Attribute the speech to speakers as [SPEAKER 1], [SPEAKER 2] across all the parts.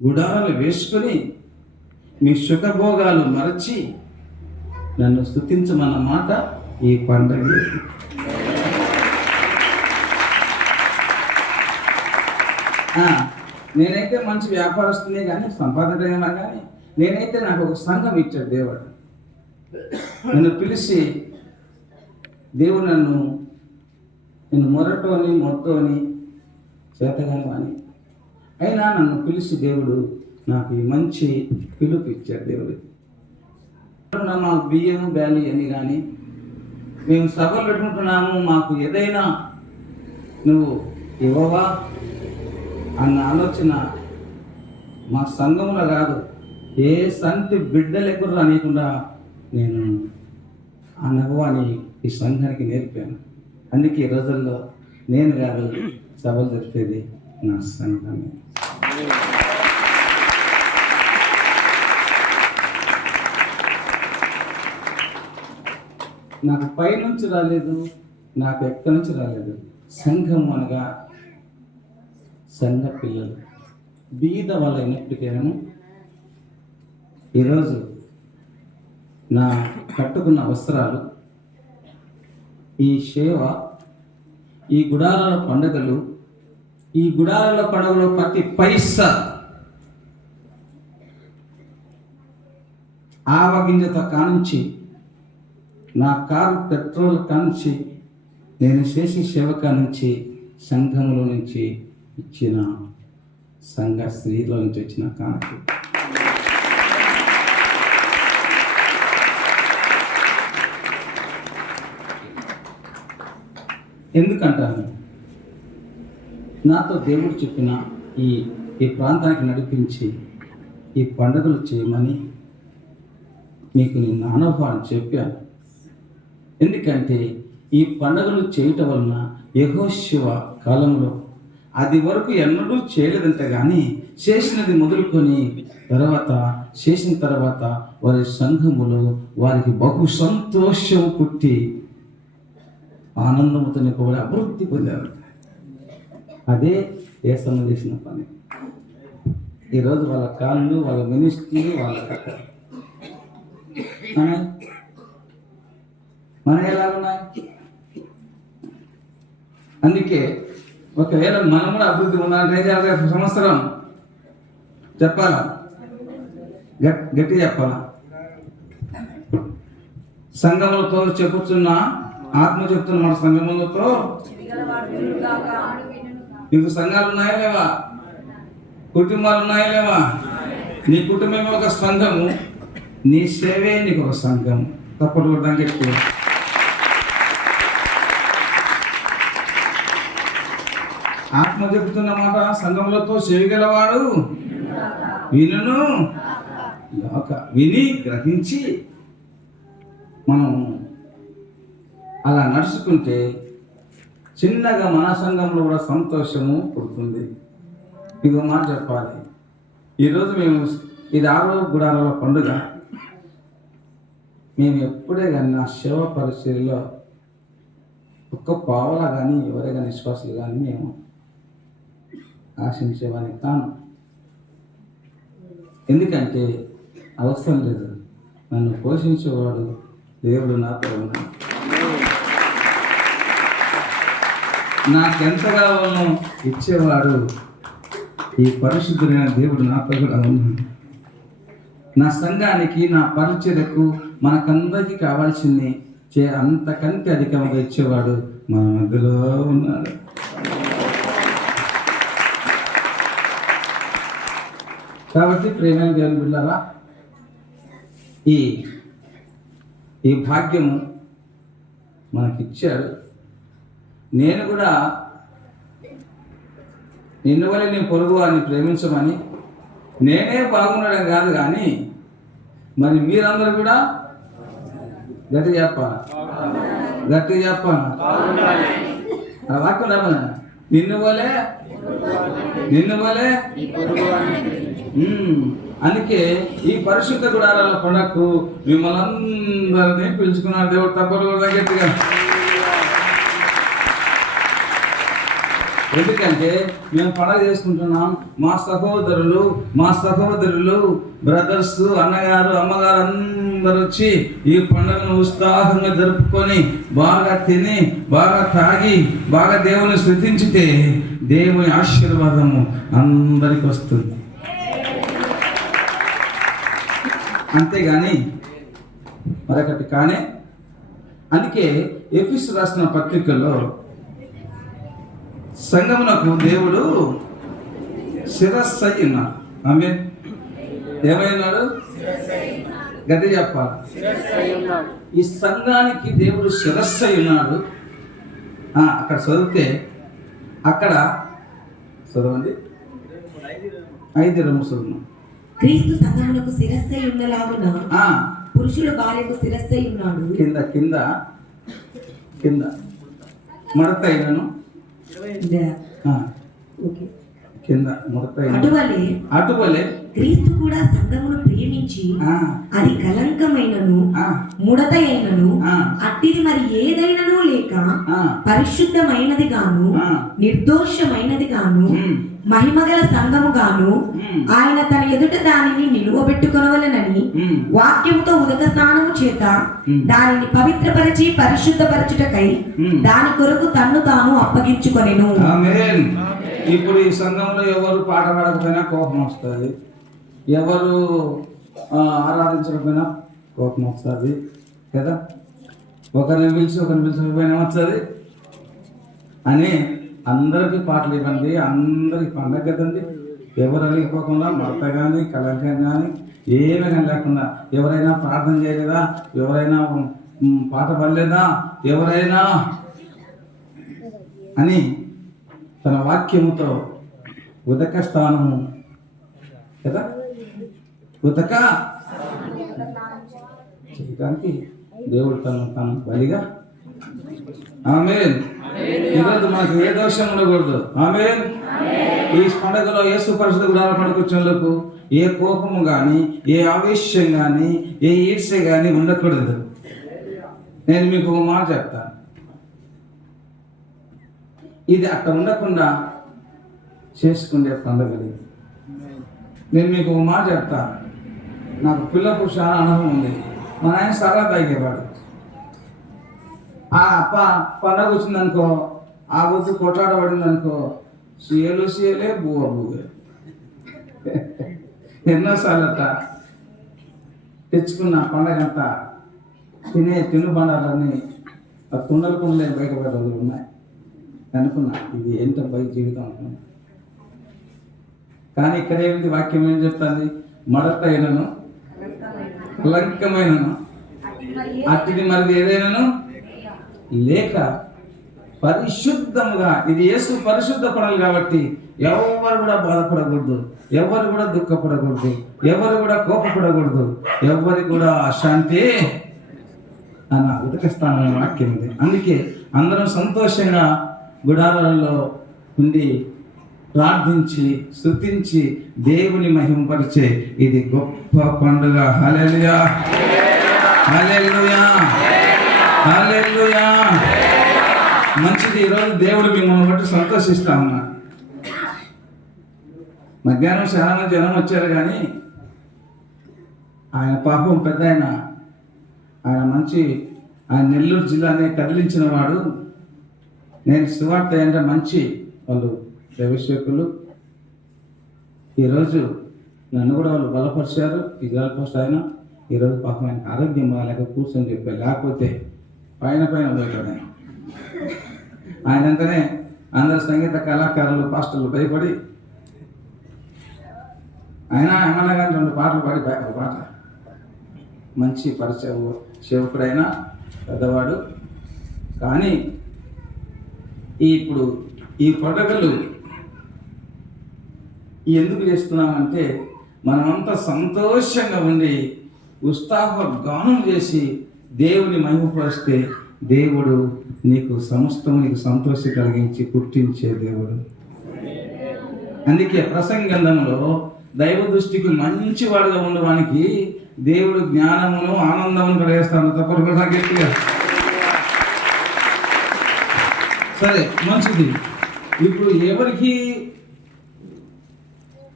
[SPEAKER 1] గుడారాలు వేసుకొని మీ సుఖభోగాలు మరచి నన్ను స్థుతించమన్న మాట ఈ పండగ నేనైతే మంచి వ్యాపారస్తునే కానీ సంపాదన కానీ నేనైతే నాకు ఒక సంఘం ఇచ్చాడు దేవుడు. నన్ను పిలిచి దేవుడు నన్ను నేను మొరటోని మొట్టోని చేతగాను అని అయినా నన్ను పిలిచి దేవుడు నాకు ఈ మంచి పిలుపు ఇచ్చాడు దేవుడు. మాకు బియ్యం బ్యాలి అని కానీ మేము సభలు పెట్టుకుంటున్నాము మాకు ఏదైనా నువ్వు ఇవ్వవా అన్న ఆలోచన మా సంఘంలో కాదు. ఏ సంటి బిడ్డలకు రానియకుండా నేను ఆ నవ్వాన్ని ఈ సంఘానికి నేర్పాను. అందుకే ఈ రోజుల్లో నేను కాదు సభలు జరిపేది నా సంఘాన్ని నాకు పైనుంచి రాలేదు నాకు ఎక్కడి నుంచి రాలేదు. సంఘం అనగా సంఘ పిల్లలు. బీద వాళ్ళు అయినప్పటికైనా ఈరోజు నా కట్టుకున్న వస్త్రాలు ఈ సేవ ఈ గుడారాల పండుగలు ఈ గుడారాల పడవలో ప్రతి పైసా ఆవగింజతో కానుంచి నా కారు పెట్రోల్ కానుంచి నేను చేసి సేవ నుంచి సంఘంలో నుంచి ఇచ్చిన సంఘ స్త్రీలో నుంచి వచ్చిన కానుక. ఎందుకంటాను నాతో దేవుడు చెప్పిన ఈ ఈ ప్రాంతానికి నడిపించి ఈ పండుగలు చేయమని మీకు నేను అనుభవాన్ని చెప్పాను. ఎందుకంటే ఈ పండుగలు చేయటం వలన యహోశివ కాలంలో అది వరకు ఎన్నడూ చేయలేదంట కానీ చేసినది మొదలుకొని తర్వాత చేసిన తర్వాత వారి సంఘములు వారికి బహు సంతోషం పుట్టి ఆనందంతో కూడా అభివృద్ధి పొందారు. అదే ఏసమ్మ చేసిన పని. ఈరోజు వాళ్ళ కాళ్ళు వాళ్ళ మినిస్ట్రీ వాళ్ళ కట్ట మన- ఎలా ఉన్నాయి? అందుకే ఒకవేళ మనం కూడా అభివృద్ధి ఉన్నట్లయితే అరవై సంవత్సరం చెప్పాలా? గట్టి చెప్పాలా? సంఘములతో చెబుతున్న ఆత్మ చెప్తున్న మన సంఘములతో నీకు సంఘాలు ఉన్నాయా లేవా? కుటుంబాలు ఉన్నాయా లేవా? నీ కుటుంబం ఒక సంఘము. నీ సేవే నీకు ఒక సంఘం. తప్పటి కూడా దానికి ఎక్కువ. ఆత్మ చెబుతున్న మాట సంఘములతో చేయగలవాడు వినును. లోక విని గ్రహించి మనం అలా నడుచుకుంటే చిన్నగా మనసంగంలో కూడా సంతోషము పుడుతుంది. ఇది మాట చెప్పాలి. ఈరోజు మేము ఇది ఆరో గుడారాల పండుగ. మేము ఎప్పుడే కానీ నా శివ పరిచర్యలో ఒక్క పావలా కానీ ఎవరే కానీ విశ్వాసులు కానీ మేము ఆశించేవాని తాను ఎందుకంటే అవసరం లేదు. నన్ను పోషించేవాడు దేవుడు నాతో ఉన్నాడు నాకెంత కావాలో ఇచ్చేవాడు? ఈ పరిశుద్ధులైన దేవుడు నాతో కూడా ఉన్నాడు నా సంఘానికి నా పరిచయకు మనకందరికీ కావాల్సింది చే అంతకంటే అధికంగా ఇచ్చేవాడు మన మధ్యలో ఉన్నాడు. కాబట్టి ప్రేమైన దేవుని బిడ్డారా ఈ ఈ భాగ్యము మనకిచ్చాడు. నేను కూడా నిన్ను వల్ల నీ పొరుగు వారిని ప్రేమించమని నేనే బాగుండడం కాదు కానీ మరి మీరందరూ కూడా గట్టి చెప్పాలి? గట్టి చెప్పాలి? ఆ వాక్యం రాబోనా నిన్ను వలే నిన్ను వలే అందుకే ఈ పరిశుద్ధ గుడారాల పండగకు మిమ్మల్ని అందరినీ దేవుడు తప్పలు కూడా గట్టిగా ఎందుకంటే మేము పండగ చేసుకుంటున్నాం. మా సహోదరులు మా సహోదరులు బ్రదర్స్ అన్నగారు అమ్మగారు అందరు వచ్చి ఈ పండుగను ఉత్సాహంగా జరుపుకొని బాగా తిని బాగా తాగి బాగా దేవుని స్థుతించితే దేవుని ఆశీర్వాదము అందరికి వస్తుంది. అంతేగాని మరొకటి కానీ అందుకే ఎఫిస్ రాసిన పత్రికలో సంగమునకు దేవుడు శిరస్సు అయి ఉన్నాడు ఆమె ఏమైనాడు గట్టి చెప్పాలి. ఈ సంఘానికి దేవుడు శిరస్సు అయి ఉన్నాడు ఆ, అక్కడ చదివితే అక్కడ చదవండి. ఐదు రమ్ము చదువు
[SPEAKER 2] క్రీస్తు సంఘమునకు శిరస్సై ఉన్నలాగున
[SPEAKER 1] ఆ,
[SPEAKER 2] పురుషుడు భార్యకు శిరస్సై ఉన్నాడు
[SPEAKER 1] కింద కింద కింద. మడత అయినను. కింద మడత అయినను
[SPEAKER 2] అటువలే.
[SPEAKER 1] అటువలే.
[SPEAKER 2] క్రీస్తు కూడా సంఘమును ప్రేమించి అది
[SPEAKER 1] ఆ,
[SPEAKER 2] ముడత అయినను అట్టిది మరి ఏదైనను లేక పరిశుద్ధమైనది గాను. నిర్దోషమైనది గాను మహిమగల సంఘము గాను ఆయన తన ఎదుట దానిని నిలువబెట్టుకొనవలెనని వాక్యముతో ఉదక స్నానము చేత. దానిని పవిత్రపరిచి పరిశుద్ధపరచుటకై. దాని కొరకు తన్ను తాను అప్పగించుకొనెను.
[SPEAKER 1] ఆమేన్. ఇప్పుడు ఈ సంఘంలో ఎవరు పాట పాడకపోయినా కోపం వస్తుంది. ఎవరు ఆ, ఆరాధించకపోయినా కోపం వస్తుంది కదా? ఒకరిని పిలిచి ఒకరిని పిలిచకపోయినా వస్తుంది అని అందరికీ పాటలు ఇవ్వండి అందరికి పండగ కదండి. ఎవరు అలిగిపోకుండా భర్త కానీ కళంకం కానీ ఏమైనా కానీ లేకుండా ఎవరైనా ప్రార్థన చేయలేదా? ఎవరైనా పాట పడలేదా? ఎవరైనా? అని తన వాక్యముతో ఉదక స్థానము కదా? ఉదక? చేయడానికి దేవుడు తను తను బలిగా. ఆమె ఈరోజు మనకు ఏ దోషం ఉండకూడదు. ఆమె ఈ పండుగలో ఏ పరిశుద్ధ గుడాల పండుకొచ్చేందుకు ఏ కోపము కానీ ఏ ఆవేశం కానీ ఏ ఈర్ష్య కానీ ఉండకూడదు. నేను మీకు ఒక మాట చెప్తాను ఇది అక్కడ ఉండకుండా చేసుకునే పండుగ నేను మీకు ఒక మాట చెప్తాను నాకు పిల్లకు చాలా అనుభవం ఉంది. మా నాయన చాలా తాగేవాడు ఆ అప్ప పండగ వచ్చిందనుకో ఆ వద్దు కొట్లాట పడిందనుకో సీఎలు సీఎలే బువ్వ బువ్వే. ఎన్నోసార్లట తెచ్చుకున్న పండగ అంతా తినే తినుబండాలన్నీ ఆ కుండలు కుండలే బయట రోజులు ఉన్నాయి. అనుకున్నా ఇది ఎంత బయట జీవితం అనుకున్నా. కానీ ఇక్కడ ఏమిటి వాక్యం ఏం చెప్తుంది? మడత అయినను లంకమైనను అతిథి మరిది ఏదైనాను? లేక పరిశుద్ధముగా ఇది యేసు పరిశుద్ధ పడాలి కాబట్టి ఎవరు కూడా బాధపడకూడదు ఎవరు కూడా దుఃఖపడకూడదు ఎవరు కూడా కోపపడకూడదు ఎవరి కూడా అశాంతి అన్న ఉదక స్థానం వాక్యం ఉంది. అందుకే అందరం సంతోషంగా గుడారాలలో ఉండి ప్రార్థించి స్థుతించి దేవుని మహింపరిచే ఇది గొప్ప పండుగ. హల్లెలూయా. హల్లెలూయా. హల్లెలూయా. మంచిది. ఈరోజు దేవుడు మిమ్మల్ని బట్టి సంతోషిస్తా ఉన్నా. మధ్యాహ్నం చాలా మంది జనం వచ్చారు కానీ ఆయన పాపం పెద్ద ఆయన. ఆయన మంచి ఆయన నెల్లూరు జిల్లానే కదిలించిన వాడు. నేను సువార్త అంటే మంచి వాళ్ళు. దైవసేవకులు ఈరోజు నన్ను కూడా వాళ్ళు బలపరిచారు. ఇజ్రాయల్ పోస్ట్ ఆయన. ఈరోజు పాపం ఆయన ఆరోగ్యం బాగాలేక కూర్చొని చెప్పారు లేకపోతే పైన పైన పోయాడు ఆయన. ఆయన అంతనే అందరు సంగీత కళాకారులు పాస్టర్లు భయపడి ఆయన ఏమన్నా కానీ రెండు పాటలు పాడి ఒక పాట. మంచి పరిచయ సేవకుడైన పెద్దవాడు. కానీ ఈ ఇప్పుడు ఈ పండుగలు ఎందుకు చేస్తున్నామంటే మనమంతా సంతోషంగా ఉండి ఉత్సాహ గానం చేసి దేవుని మహిమపరిస్తే దేవుడు నీకు సమస్తం నీకు సంతోషం కలిగించి పుట్టించే దేవుడు. అందుకే ప్రసంగంధంలో దైవ దృష్టికి మంచివాడుగా ఉండడానికి దేవుడు జ్ఞానమును ఆనందమును కలిగిస్తాను తప్పకుండా గట్టిగా? సరే మంచిది. ఇప్పుడు ఎవరికి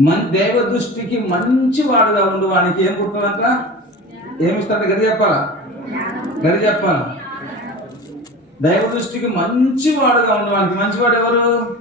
[SPEAKER 1] మన దేవ దృష్టికి మంచి వాడుగా ఉండు. వానికి ఏం పుట్టినంత ఏమిస్తాడు? గది చెప్పాలా? గది చెప్పాలా? దైవ దృష్టికి మంచి వాడుగా ఉండు. వానికి మంచివాడు ఎవరు?